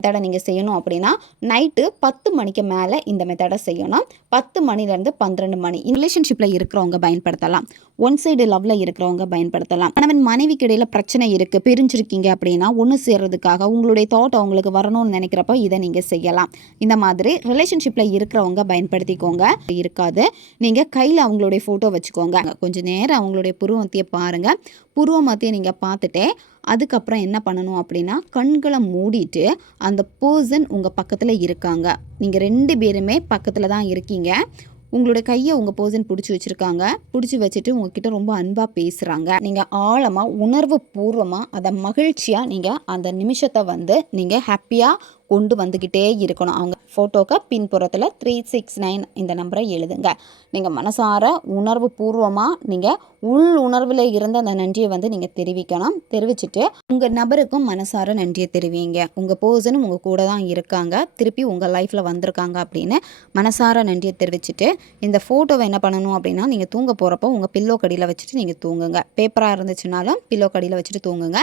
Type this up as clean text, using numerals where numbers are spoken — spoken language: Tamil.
மெத்தடை நீங்கள் செய்யணும் அப்படின்னா நைட்டு 10 மணிக்கு மேலே இந்த மெத்தடை செய்யணும். 10 மணிலேருந்து 12 மணி ரிலேஷன்ஷிப்பில் இருக்கிறவங்க பயன்படுத்தலாம். ஒன் சைடு லவ்வில் இருக்கிறவங்க பயன்படுத்தலாம். கணவன் மனைவிக்கு இடையில் பிரச்சனை இருக்குது, பிரிஞ்சிருக்கீங்க அப்படின்னா ஒன்று சேர்றதுக்காக உங்களுடைய தாட் அவங்களுக்கு வரணும்னு நினைக்கிறப்ப இதை நீங்கள் செய்யலாம். இந்த மாதிரி ரிலேஷன்ஷிப்பில் இருக்கிறவங்க பயன்படுத்திக்கோங்க. இருக்காது, நீங்கள் கையில் அவங்களுடைய ஃபோட்டோ வச்சுக்கோங்க. கொஞ்சம் நேரம் அவங்களுடைய புருவத்தையே பாருங்கள். புருவமத்தையை நீங்கள் பார்த்துட்டே அதுக்கப்புறம் என்ன பண்ணணும் அப்படின்னா கண்களை மூடிட்டு அந்த பர்சன் உங்கள் பக்கத்தில் இருக்காங்க, நீங்கள் 2 பேருமே பக்கத்தில் தான் இருக்கீங்க. உங்களோட கையை உங்கள் பர்சன் பிடிச்சி வச்சுருக்காங்க. பிடிச்சி வச்சுட்டு உங்ககிட்ட ரொம்ப அன்பாக பேசுகிறாங்க. நீங்கள் ஆழமாக உணர்வு பூர்வமாக அதை மகிழ்ச்சியாக நீங்கள் அந்த நிமிஷத்தை நீங்கள் ஹாப்பியாக கொண்டு வந்துக்கிட்டே இருக்கணும். அவங்க ஃபோட்டோக்கு பின்புறத்தில் 369 இந்த நம்பரை எழுதுங்க. நீங்கள் மனசார உணர்வு பூர்வமாக நீங்கள் உள் உணர்வில் இருந்த அந்த நன்றியை நீங்கள் தெரிவிக்கணும். தெரிவிச்சுட்டு உங்கள் நபருக்கும் மனசார நன்றியை தெரிவிங்க. உங்கள் பர்சனும் உங்கள் கூட தான் இருக்காங்க, திருப்பி உங்கள் லைஃப்பில் வந்திருக்காங்க அப்படின்னு மனசார நன்றியை தெரிவிச்சுட்டு இந்த ஃபோட்டோவை என்ன பண்ணணும் அப்படின்னா நீங்கள் தூங்க போகிறப்போ உங்கள் பில்லோ கடியில் வச்சுட்டு நீங்கள் தூங்குங்க. பேப்பராக இருந்துச்சுனாலும் பில்லோ கடியில் வச்சுட்டு தூங்குங்க.